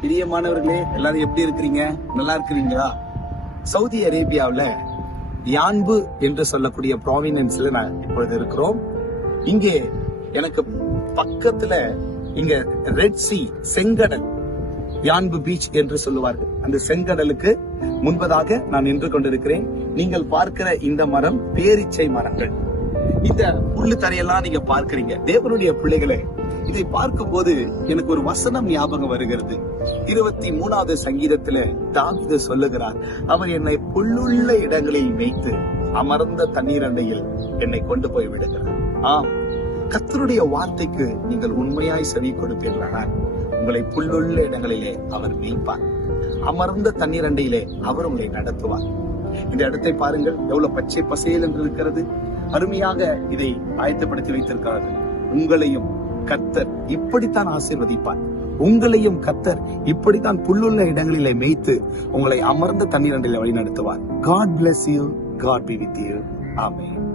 பிரியமானவர்களே, எல்லாரும் எப்படி இருக்கிறீங்க? நல்லா இருக்கிறீங்களா? சவுதி அரேபியாவுல யான்பு என்று சொல்லக்கூடிய ப்ராவினன்ஸ்ல நான் இப்பொழுது இருக்கிறோம். இங்கே எனக்கு பக்கத்துல இங்க ரெட் சி, செங்கடல், யான்பு பீச் என்று சொல்லுவார்கள். அந்த செங்கடலுக்கு முன்பதாக நான் நின்று கொண்டிருக்கிறேன். நீங்கள் பார்க்கிற இந்த மரம் பேரீச்சை மரங்கள். இந்த புல்லு தரையெல்லாம் நீங்க பார்க்கிறீங்க. தேவனுடைய பிள்ளைகளே, இதை பார்க்கும் போது எனக்கு ஒரு வசனம் ஞாபகம் வருகிறது. 23வது சங்கீதத்துல தாவீது சொல்லுகிறார், அவர் என்னை புல்லுள்ள இடங்களில் மேய்த்து அமர்ந்த தண்ணீர் அண்டையில் என்னை கொண்டு போய் விடுகிறார். ஆம், கர்த்தருடைய வார்த்தைக்கு நீங்கள் உண்மையாய் செவி கொடுப்பீர்களானால் உங்களை புல்லுள்ள இடங்களிலே அவர் மேய்ப்பார். அமர்ந்த தண்ணீர் அண்டையிலே அவர் உங்களை நடத்துவார். இந்த இடத்தை பாருங்கள், எவ்வளவு பச்சை பசேல் என்று இருக்கிறது. அருமையாக இதை ஆயத்தப்படுத்தி வைத்திருக்கிறார்கள். உங்களையும் கர்த்தர் இப்படித்தான் ஆசீர்வதிப்பார். உங்களையும் கர்த்தர் இப்படித்தான் புல்லுள்ள இடங்களிலே மேய்த்து உங்களை அமர்ந்த தண்ணீர் அண்டையிலே வழி நடத்துவார். God bless you. God be with you. Amen.